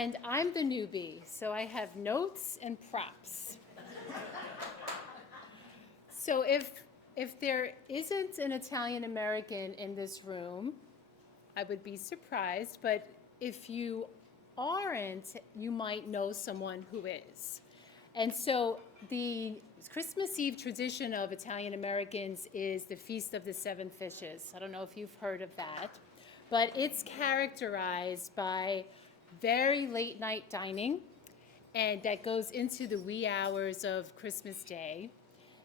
And I'm the newbie, so I have notes and props. So if there isn't an Italian American in this room, I would be surprised, but if you aren't, you might know someone who is. And so the Christmas Eve tradition of Italian Americans is the Feast of the Seven Fishes. I don't know if you've heard of that, but it's characterized by very late night dining, and that goes into the wee hours of Christmas Day,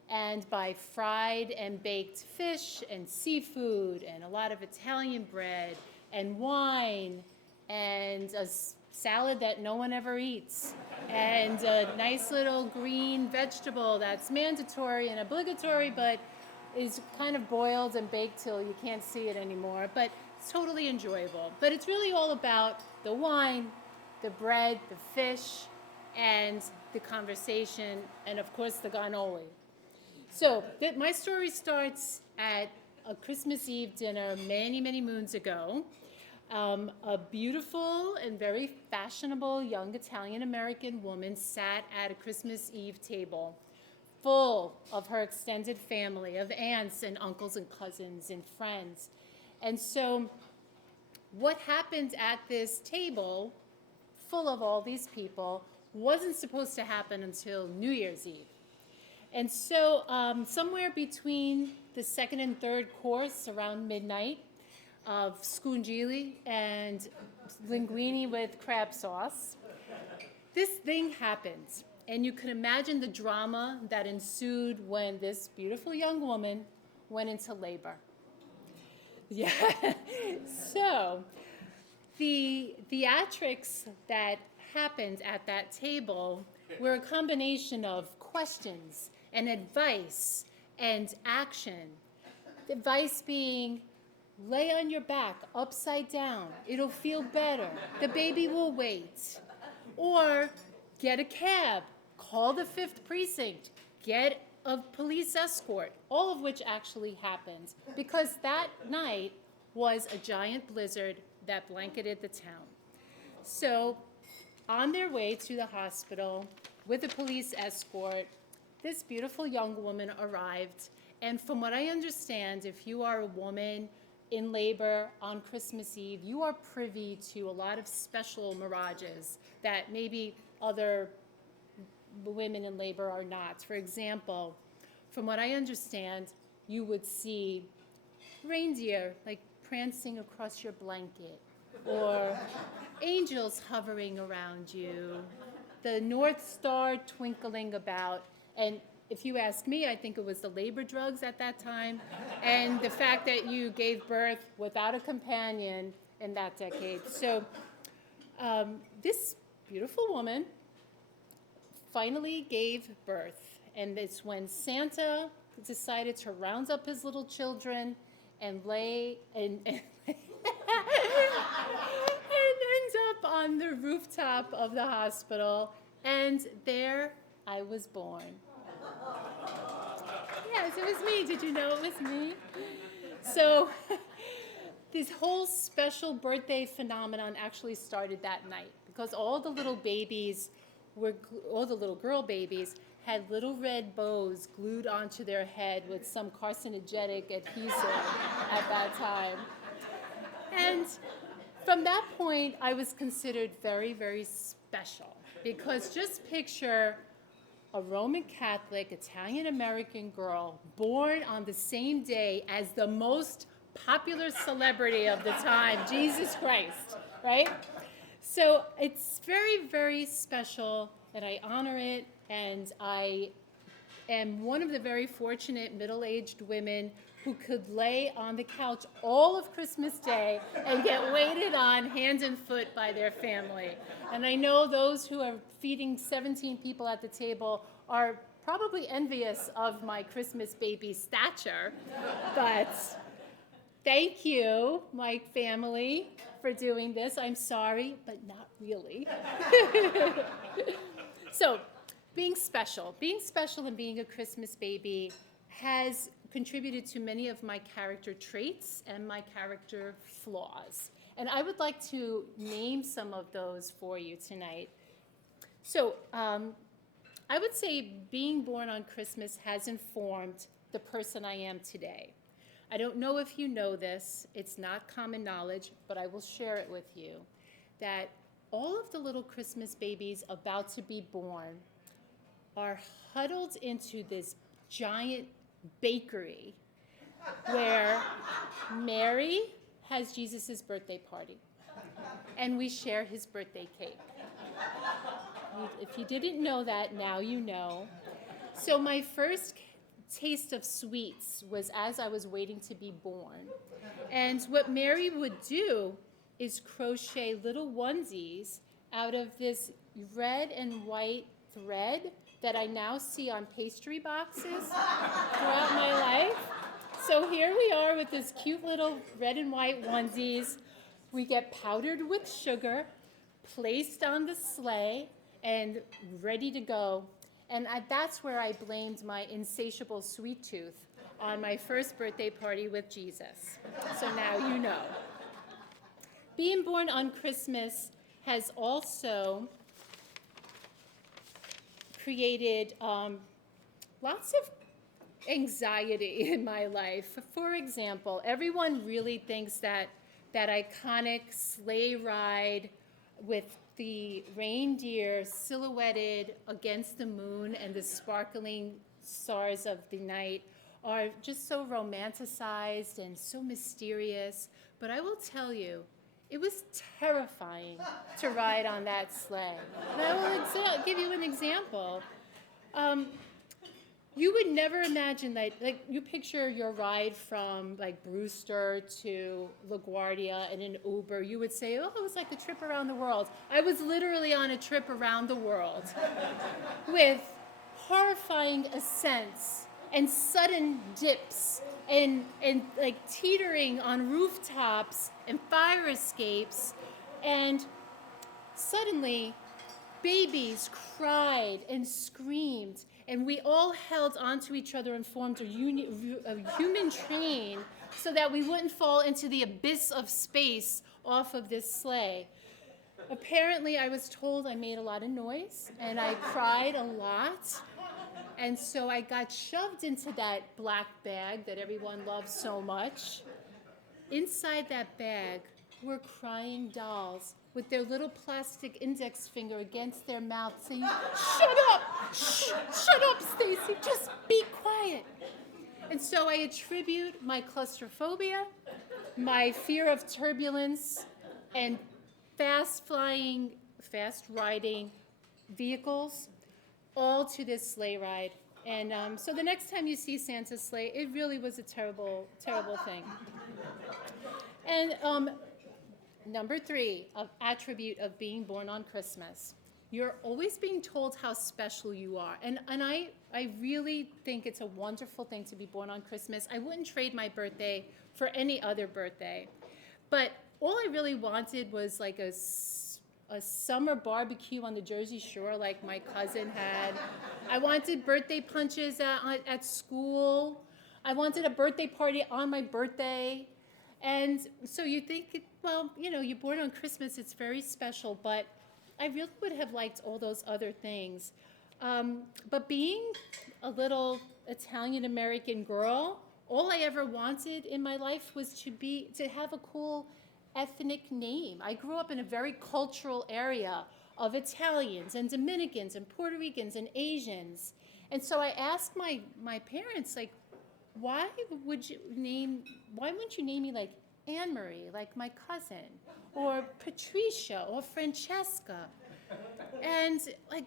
and by fried and baked fish and seafood and a lot of Italian bread and wine and a salad that no one ever eats and a nice little green vegetable that's mandatory and obligatory but is kind of boiled and baked till you can't see it anymore, but it's totally enjoyable. But it's really all about the wine, the bread, the fish, and the conversation, and of course the cannoli. So my story starts at a Christmas Eve dinner many, many moons ago. A beautiful and very fashionable young Italian-American woman sat at a Christmas Eve table full of her extended family, of aunts and uncles and cousins and friends. And so what happened at this table full of all these people wasn't supposed to happen until New Year's Eve. And so somewhere between the second and third course, around midnight, of scungili and linguine with crab sauce, this thing happened. And you can imagine the drama that ensued when this beautiful young woman went into labor. Yeah. So the theatrics that happened at that table were a combination of questions and advice and action. The advice being, lay on your back upside down. It'll feel better. The baby will wait. Or get a cab, call the 5th precinct, get a police escort, all of which actually happened because that night was a giant blizzard that blanketed the town. So on their way to the hospital with a police escort, this beautiful young woman arrived. And from what I understand, if you are a woman in labor on Christmas Eve, you are privy to a lot of special mirages that maybe other women in labor are not. For example, from what I understand, you would see reindeer like prancing across your blanket, or angels hovering around you, the North Star twinkling about. And if you ask me, I think it was the labor drugs at that time and the fact that you gave birth without a companion in that decade. So this beautiful woman finally gave birth, and it's when Santa decided to round up his little children and lay and end up on the rooftop of the hospital, and there I was born. Yes, it was me. Did you know it was me? So this whole special birthday phenomenon actually started that night because all the little girl babies had little red bows glued onto their head with some carcinogenic adhesive at that time. And from that point, I was considered very, very special because just picture a Roman Catholic Italian-American girl born on the same day as the most popular celebrity of the time, Jesus Christ, right? So it's very, very special, and I honor it, and I am one of the very fortunate middle-aged women who could lay on the couch all of Christmas Day and get waited on hand and foot by their family. And I know those who are feeding 17 people at the table are probably envious of my Christmas baby stature, but thank you, my family, for doing this. I'm sorry, but not really. So, being special and being a Christmas baby has contributed to many of my character traits and my character flaws. And I would like to name some of those for you tonight. So I would say being born on Christmas has informed the person I am today. I don't know if you know this, it's not common knowledge, but I will share it with you, that all of the little Christmas babies about to be born are huddled into this giant bakery where Mary has Jesus' birthday party, and we share his birthday cake. If you didn't know that, now you know. So my first taste of sweets was as I was waiting to be born. And what Mary would do is crochet little onesies out of this red and white thread that I now see on pastry boxes throughout my life. So here we are with this cute little red and white onesies. We get powdered with sugar, placed on the sleigh, and ready to go. And that's where I blamed my insatiable sweet tooth on my first birthday party with Jesus. So now you know. Being born on Christmas has also created lots of anxiety in my life. For example, everyone really thinks that iconic sleigh ride with the reindeer silhouetted against the moon and the sparkling stars of the night are just so romanticized and so mysterious. But I will tell you, it was terrifying to ride on that sleigh. And I will give you an example. You would never imagine that, like, you picture your ride from, like, Brewster to LaGuardia in an Uber. You would say, oh, it was like a trip around the world. I was literally on a trip around the world with horrifying ascents and sudden dips and like teetering on rooftops and fire escapes. And suddenly, babies cried and screamed, and we all held onto each other and formed a human train so that we wouldn't fall into the abyss of space off of this sleigh. Apparently, I was told I made a lot of noise, and I cried a lot. And so I got shoved into that black bag that everyone loves so much. Inside that bag were crying dolls with their little plastic index finger against their mouth saying, shut up, shut up, Stacy, just be quiet. And so I attribute my claustrophobia, my fear of turbulence, and fast riding vehicles, all to this sleigh ride. And so the next time you see Santa's sleigh, it really was a terrible, terrible thing. And number 3, of attribute of being born on Christmas. You're always being told how special you are. And I really think it's a wonderful thing to be born on Christmas. I wouldn't trade my birthday for any other birthday. But all I really wanted was like a summer barbecue on the Jersey Shore like my cousin had. I wanted birthday punches at school. I wanted a birthday party on my birthday. And so you think, well, you know, you're born on Christmas, it's very special, but I really would have liked all those other things. But being a little Italian-American girl, all I ever wanted in my life was to have a cool ethnic name. I grew up in a very cultural area of Italians and Dominicans and Puerto Ricans and Asians. And so I asked my parents, like, why wouldn't you name me like Anne Marie, like my cousin, or Patricia, or Francesca? And like,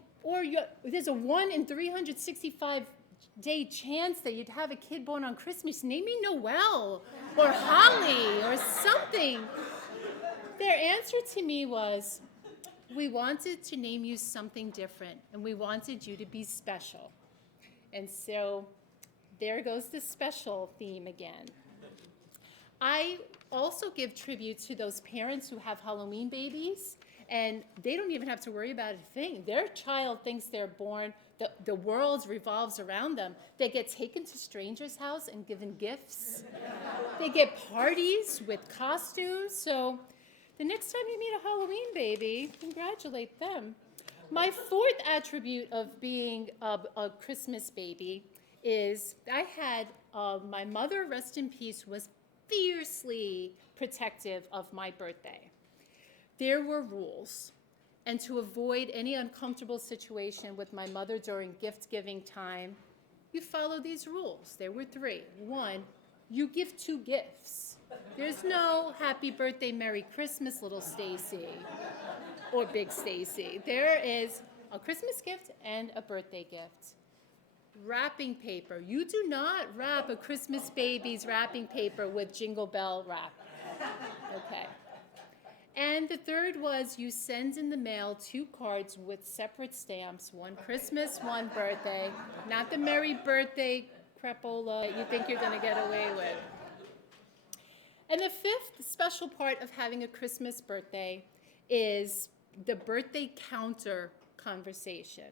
there's a 1 in 365-day chance that you'd have a kid born on Christmas. Name me Noel, or Holly, or something. Their answer to me was, we wanted to name you something different, and we wanted you to be special. And so there goes the special theme again. I also give tribute to those parents who have Halloween babies, and they don't even have to worry about a thing. Their child thinks they're born the world revolves around them. They get taken to strangers' house and given gifts. They get parties with costumes. So the next time you meet a Halloween baby, congratulate them. My fourth attribute of being a Christmas baby is I had my mother, rest in peace, was fiercely protective of my birthday. There were rules. And to avoid any uncomfortable situation with my mother during gift-giving time, you follow these rules. There were 3. 1, you give 2 gifts. There's no happy birthday, Merry Christmas, little Stacy, or big Stacy. There is a Christmas gift and a birthday gift. Wrapping paper. You do not wrap a Christmas baby's wrapping paper with Jingle Bell wrap. Okay. And the third was you send in the mail 2 cards with separate stamps, one Christmas, one birthday. Not the Merry Birthday crapola you think you're going to get away with. And the fifth special part of having a Christmas birthday is the birthday counter conversation.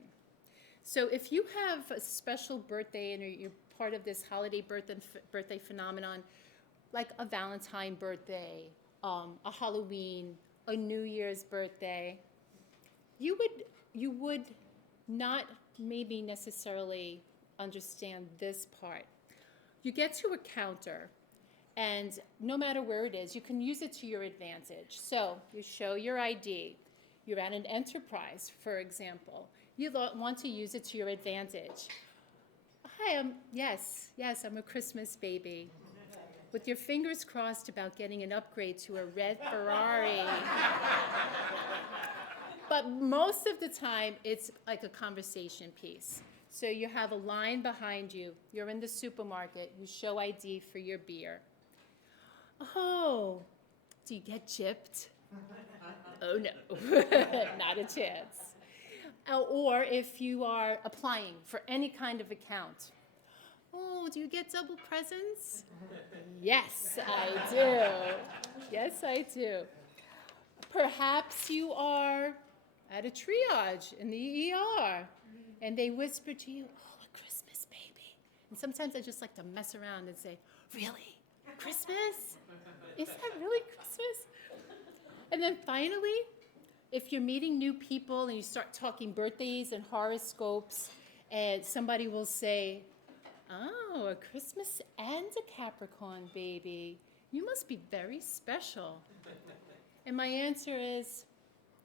So if you have a special birthday and you're part of this holiday birthday phenomenon, like a Valentine birthday, a Halloween, a New Year's birthday, you would not maybe necessarily understand this part. You get to a counter, and no matter where it is, you can use it to your advantage. So you show your ID. You're at an enterprise, for example. You want to use it to your advantage. Hi, yes, I'm a Christmas baby. With your fingers crossed about getting an upgrade to a red Ferrari. But most of the time, it's like a conversation piece. So you have a line behind you. You're in the supermarket. You show ID for your beer. Oh, do you get gypped? Oh, no, not a chance. Or if you are applying for any kind of account. Oh, do you get double presents? Yes, I do. Yes, I do. Perhaps you are at a triage in the ER, and they whisper to you, oh, a Christmas baby. And sometimes I just like to mess around and say, really? Christmas? Is that really Christmas? And then finally, if you're meeting new people and you start talking birthdays and horoscopes, and somebody will say, oh, a Christmas and a Capricorn baby. You must be very special. And my answer is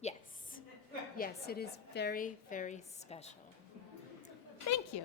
yes. Yes, it is very, very special. Thank you.